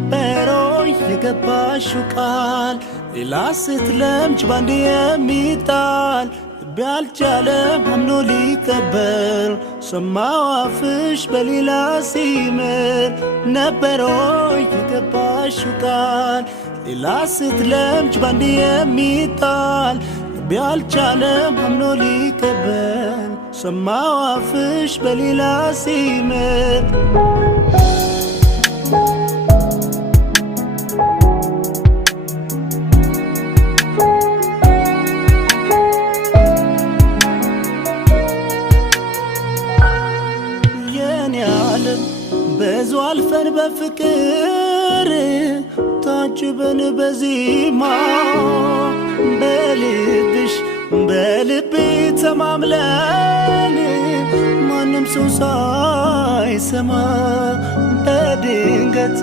ነበሮይ የገባሽው ቃል ሌላ ስትለምጅ ባንዴ የሚጣል ልቤ አልቻለም አምኖ ሊቀበል ሰማው አፍሽ በሌላ ሲምር ነበሮይ የገባሽው ቃል ሌላ ስትለምጅ ባንዴ የሚጣል ልቤ አልቻለም አምኖ ሊቀበል ሰማው አፍሽ በሌላ ሲምር ብዙ አልፈን በፍቅር ታጅበን በዜማ በልብሽ በልቤ ተማምለን ማንም ሰው ሳይሰማ በድንገት